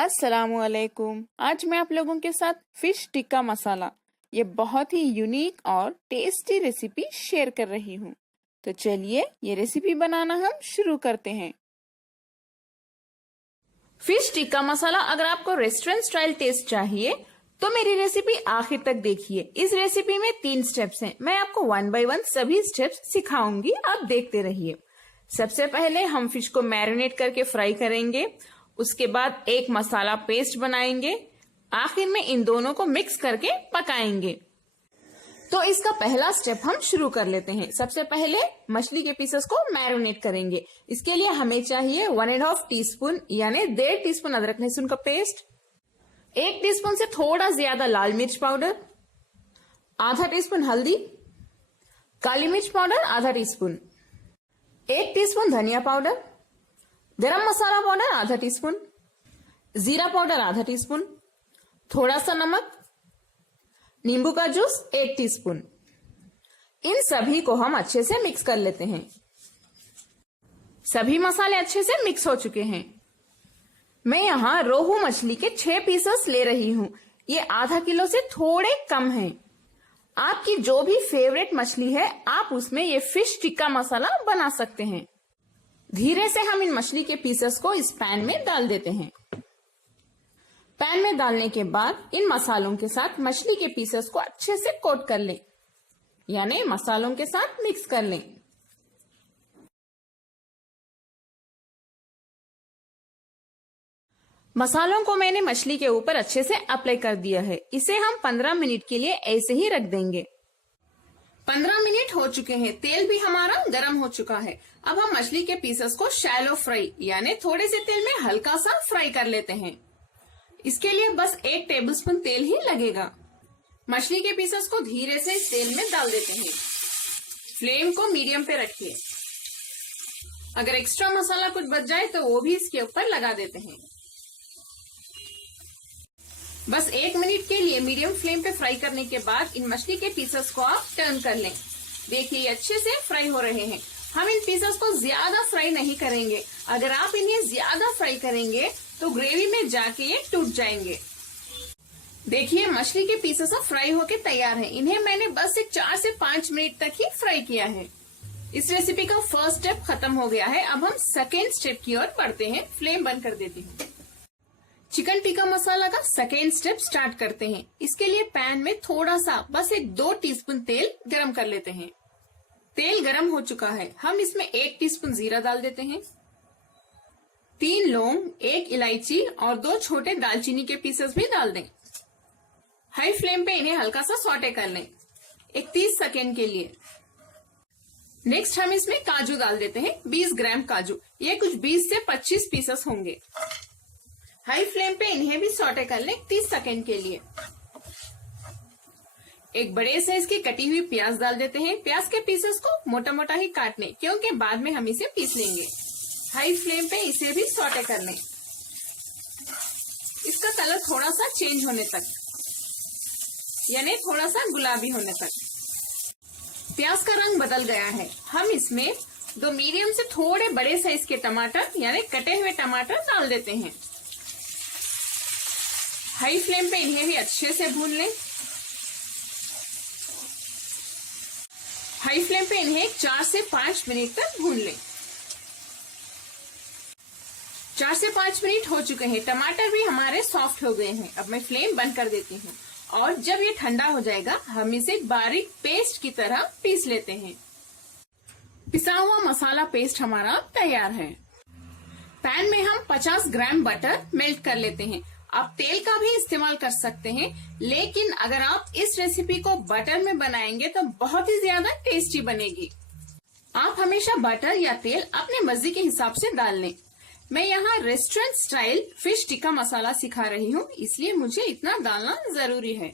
अस्सलामुअलैकुम। आज मैं आप लोगों के साथ फिश टिक्का मसाला, ये बहुत ही यूनिक और टेस्टी रेसिपी शेयर कर रही हूँ। तो चलिए ये रेसिपी बनाना हम शुरू करते हैं। फिश टिक्का मसाला अगर आपको रेस्टोरेंट स्टाइल टेस्ट चाहिए तो मेरी रेसिपी आखिर तक देखिए। इस रेसिपी में 3 स्टेप्स हैं। मैं आपको 1 बाय 1 सभी स्टेप्स सिखाऊंगी, आप देखते रहिए। सबसे पहले हम फिश को मैरिनेट करके फ्राई करेंगे। उसके बाद एक मसाला पेस्ट बनाएंगे। आखिर में इन दोनों को मिक्स करके पकाएंगे। तो इसका पहला स्टेप हम शुरू कर लेते हैं। सबसे पहले मछली के पीसेस को मैरिनेट करेंगे। इसके लिए हमें चाहिए 1.5 टीस्पून यानी 1.5 टीस्पून अदरक लहसुन का पेस्ट, 1 टीस्पून से थोड़ा ज्यादा लाल मिर्च पाउडर, आधा टीस्पून हल्दी, काली मिर्च पाउडर आधा टीस्पून, 1 टीस्पून धनिया पाउडर, गरम मसाला पाउडर आधा टीस्पून, जीरा पाउडर आधा टीस्पून, थोड़ा सा नमक, नींबू का जूस 1 टीस्पून। इन सभी को हम अच्छे से मिक्स कर लेते हैं। सभी मसाले अच्छे से मिक्स हो चुके हैं। मैं यहाँ रोहू मछली के 6 पीसेस ले रही हूँ। ये आधा किलो से थोड़े कम हैं। आपकी जो भी फेवरेट मछली है आप उसमें ये फिश टिक्का मसाला बना सकते हैं। धीरे से हम इन मछली के पीसेस को इस पैन में डाल देते हैं। पैन में डालने के बाद इन मसालों के साथ मछली के पीसेस को अच्छे से कोट कर लें, यानी मसालों के साथ मिक्स कर लें। मसालों को मैंने मछली के ऊपर अच्छे से अप्लाई कर दिया है। इसे हम 15 मिनट के लिए ऐसे ही रख देंगे। 15 मिनट हो चुके हैं। तेल भी हमारा गर्म हो चुका है। अब हम मछली के पीसेस को शैलो फ्राई यानी थोड़े से तेल में हल्का सा फ्राई कर लेते हैं। इसके लिए बस 1 टेबलस्पून तेल ही लगेगा। मछली के पीसेस को धीरे से तेल में डाल देते हैं। फ्लेम को मीडियम पे रखिए। अगर एक्स्ट्रा मसाला कुछ बच जाए तो वो भी इसके ऊपर लगा देते हैं। बस 1 मिनट के लिए मीडियम फ्लेम पे फ्राई करने के बाद इन मछली के पीसेस को आप टर्न कर लें। देखिए अच्छे से फ्राई हो रहे हैं। हम इन पीसेस को ज्यादा फ्राई नहीं करेंगे। अगर आप इन्हें ज्यादा फ्राई करेंगे तो ग्रेवी में जाके ये टूट जाएंगे। देखिए मछली के पीसेस अब फ्राई होके तैयार हैं। इन्हें मैंने बस 4 से 5 मिनट तक ही फ्राई किया है। इस रेसिपी का फर्स्ट स्टेप खत्म हो गया है। अब हम सेकेंड स्टेप की ओर बढ़ते हैं। फ्लेम बंद कर देती हूँ। चिकन टिक्का मसाला का सेकेंड स्टेप स्टार्ट करते हैं। इसके लिए पैन में थोड़ा सा बस 2 टीस्पून तेल गरम कर लेते हैं। तेल गरम हो चुका है। हम इसमें 1 टीस्पून जीरा डाल देते हैं, 3 लौंग, 1 इलायची और 2 छोटे दालचीनी के पीसेस भी डाल दें। हाई फ्लेम पे इन्हें हल्का सा सौटे कर लें 30 सेकेंड के लिए। नेक्स्ट हम इसमें काजू डाल देते हैं, 20 ग्राम काजू। ये कुछ 20 से 25 पीसेस होंगे। हाई फ्लेम पे इन्हें भी सौटे कर लें 30 सेकेंड के लिए। एक बड़े साइज की कटी हुई प्याज डाल देते हैं। प्याज के पीसेस को मोटा मोटा ही काटने, क्योंकि बाद में हम इसे पीस लेंगे। हाई फ्लेम पे इसे भी सौटे कर लें, इसका कलर थोड़ा सा चेंज होने तक, यानी थोड़ा सा गुलाबी होने तक। प्याज का रंग बदल गया है। हम इसमें 2 मीडियम से थोड़े बड़े साइज के टमाटर यानी कटे हुए टमाटर डाल देते हैं। हाई फ्लेम पे इन्हें भी अच्छे से भून लें। हाई फ्लेम पे इन्हें 4 से 5 मिनट तक भून लें। 4 से 5 मिनट हो चुके हैं। टमाटर भी हमारे सॉफ्ट हो गए हैं। अब मैं फ्लेम बंद कर देती हूँ और जब ये ठंडा हो जाएगा हम इसे बारीक पेस्ट की तरह पीस लेते हैं। पिसा हुआ मसाला पेस्ट हमारा तैयार है। पैन में हम 50 ग्राम बटर मेल्ट कर लेते हैं। आप तेल का भी इस्तेमाल कर सकते हैं, लेकिन अगर आप इस रेसिपी को बटर में बनाएंगे तो बहुत ही ज्यादा टेस्टी बनेगी। आप हमेशा बटर या तेल अपने मर्जी के हिसाब से डाल लें। मैं यहाँ restaurant style fish tikka masala सिखा रही हूँ, इसलिए मुझे इतना डालना जरूरी है।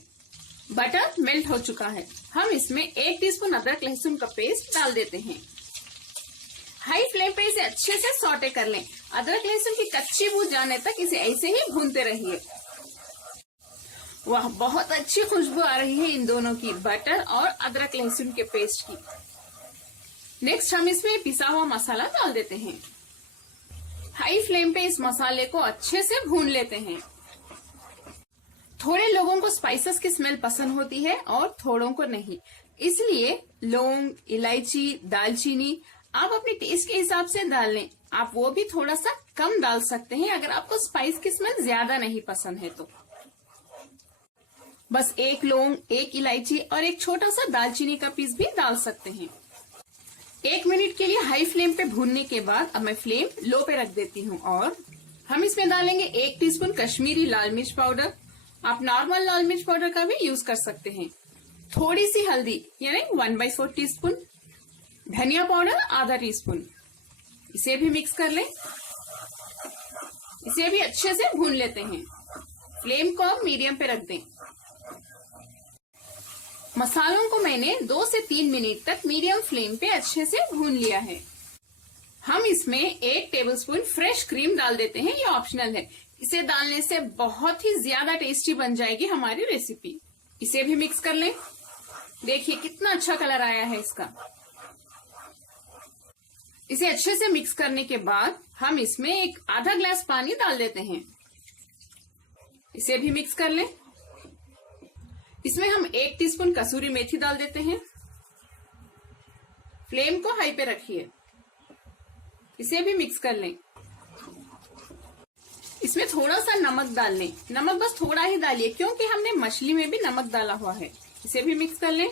बटर मेल्ट हो चुका है। हम इसमें 1 टीस्पून अदरक लहसुन का पेस्ट डाल देते हैं। हाई फ्लेम पे इसे अच्छे से सौटे कर लें। अदरक लहसुन की कच्ची बू जाने तक इसे ऐसे ही भूनते रहिए। वाह, बहुत अच्छी खुशबू आ रही है इन दोनों की, बटर और अदरक लहसुन के पेस्ट की। नेक्स्ट हम इसमें पिसा हुआ मसाला डाल देते हैं। हाई फ्लेम पे इस मसाले को अच्छे से भून लेते हैं। थोड़े लोगों को स्पाइसेस की स्मेल पसंद होती है और थोड़ों को नहीं, इसलिए लौंग, इलायची, दालचीनी आप अपने टेस्ट के हिसाब से डाल लें। आप वो भी थोड़ा सा कम डाल सकते हैं अगर आपको स्पाइस की स्मेल ज्यादा नहीं पसंद है तो। बस एक लौंग, एक इलायची और एक छोटा सा दालचीनी का पीस भी डाल सकते हैं। 1 मिनट के लिए हाई फ्लेम पे भूनने के बाद अब मैं फ्लेम लो पे रख देती हूँ और हम इसमें डालेंगे 1 टीस्पून कश्मीरी लाल मिर्च पाउडर। आप नॉर्मल लाल मिर्च पाउडर का भी यूज कर सकते हैं। थोड़ी सी हल्दी यानी 1/4 टीस्पून, धनिया पाउडर आधा टीस्पून। इसे भी मिक्स कर लें। इसे भी अच्छे से भून लेते हैं। फ्लेम को हम मीडियम पे रख दें। मसालों को मैंने 2 से 3 मिनट तक मीडियम फ्लेम पे अच्छे से भून लिया है। हम इसमें 1 टेबलस्पून फ्रेश क्रीम डाल देते हैं, ये ऑप्शनल है। इसे डालने से बहुत ही ज्यादा टेस्टी बन जाएगी हमारी रेसिपी। इसे भी मिक्स कर लें। देखिए कितना अच्छा कलर आया है इसका। इसे अच्छे से मिक्स करने के बाद हम इसमें एक आधा ग्लास पानी डाल देते हैं। इसे भी मिक्स कर लें। इसमें हम 1 टीस्पून कसूरी मेथी डाल देते हैं। फ्लेम को हाई पे रखिए। इसे भी मिक्स कर लें। इसमें थोड़ा सा नमक डाल लें। नमक बस थोड़ा ही डालिए क्योंकि हमने मछली में भी नमक डाला हुआ है। इसे भी मिक्स कर लें।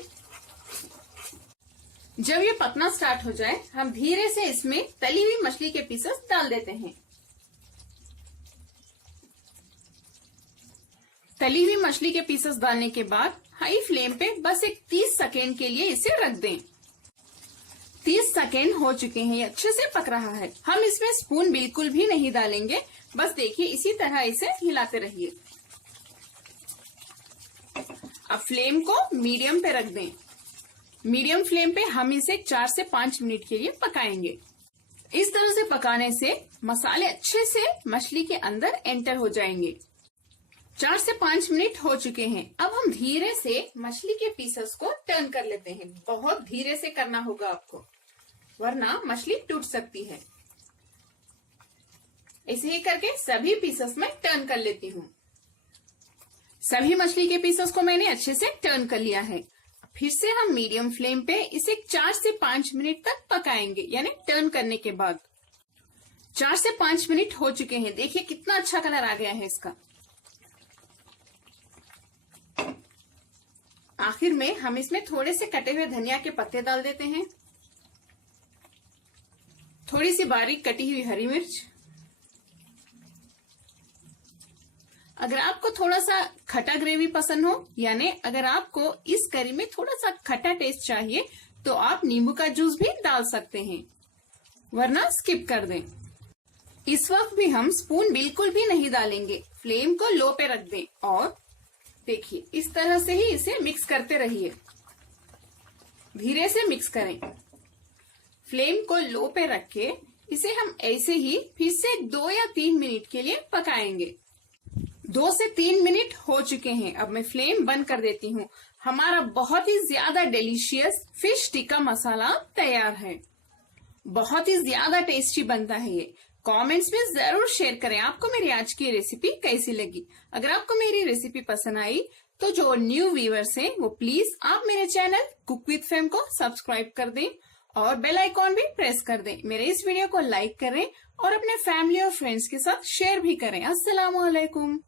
जब ये पकना स्टार्ट हो जाए हम धीरे से इसमें तली हुई मछली के पीसेस डाल देते हैं। तली हुई मछली के पीसेस डालने के बाद हाई फ्लेम पे बस एक 30 सेकेंड के लिए इसे रख दें। 30 सेकेंड हो चुके हैं, ये अच्छे से पक रहा है। हम इसमें स्पून बिल्कुल भी नहीं डालेंगे, बस देखिए इसी तरह इसे हिलाते रहिए। अब फ्लेम को मीडियम पे रख दें। मीडियम फ्लेम पे हम इसे 4 से 5 मिनट के लिए पकाएंगे। इस तरह से पकाने से मसाले अच्छे से मछली के अंदर एंटर हो जाएंगे। 4 से 5 मिनट हो चुके हैं। अब हम धीरे से मछली के पीसेस को टर्न कर लेते हैं। बहुत धीरे से करना होगा आपको, वरना मछली टूट सकती है। ऐसे ही करके सभी पीसेस में टर्न कर लेती हूँ। सभी मछली के पीसेस को मैंने अच्छे से टर्न कर लिया है। फिर से हम मीडियम फ्लेम पे इसे 4 से 5 मिनट तक पकाएंगे, यानी टर्न करने के बाद। 4 से 5 मिनट हो चुके हैं। देखिए कितना अच्छा कलर आ गया है इसका। आखिर में हम इसमें थोड़े से कटे हुए धनिया के पत्ते डाल देते हैं। थोड़ी सी बारीक कटी हुई हरी मिर्च। अगर आपको थोड़ा सा खट्टा ग्रेवी पसंद हो, यानी अगर आपको इस करी में थोड़ा सा खट्टा टेस्ट चाहिए तो आप नींबू का जूस भी डाल सकते हैं, वरना स्किप कर दें। इस वक्त भी हम स्पून बिल्कुल भी नहीं डालेंगे। फ्लेम को लो पे रख दें और देखिए इस तरह से ही इसे मिक्स करते रहिए। धीरे से मिक्स करें। फ्लेम को लो पे रख के इसे हम ऐसे ही फिर से 2 या 3 मिनट के लिए पकाएंगे। 2 से 3 मिनट हो चुके हैं। अब मैं फ्लेम बंद कर देती हूँ। हमारा बहुत ही ज्यादा डिलीशियस फिश टिक्का मसाला तैयार है। बहुत ही ज्यादा टेस्टी बनता है ये। कमेंट्स में जरूर शेयर करें आपको मेरी आज की रेसिपी कैसी लगी। अगर आपको मेरी रेसिपी पसंद आई तो जो न्यू व्यूअर्स हैं वो प्लीज आप मेरे चैनल कुक विद फेम को सब्सक्राइब कर दें और बेल आइकॉन भी प्रेस कर दें। मेरे इस वीडियो को लाइक करें और अपने फैमिली और फ्रेंड्स के साथ शेयर भी करें। अस्सलाम वालेकुम।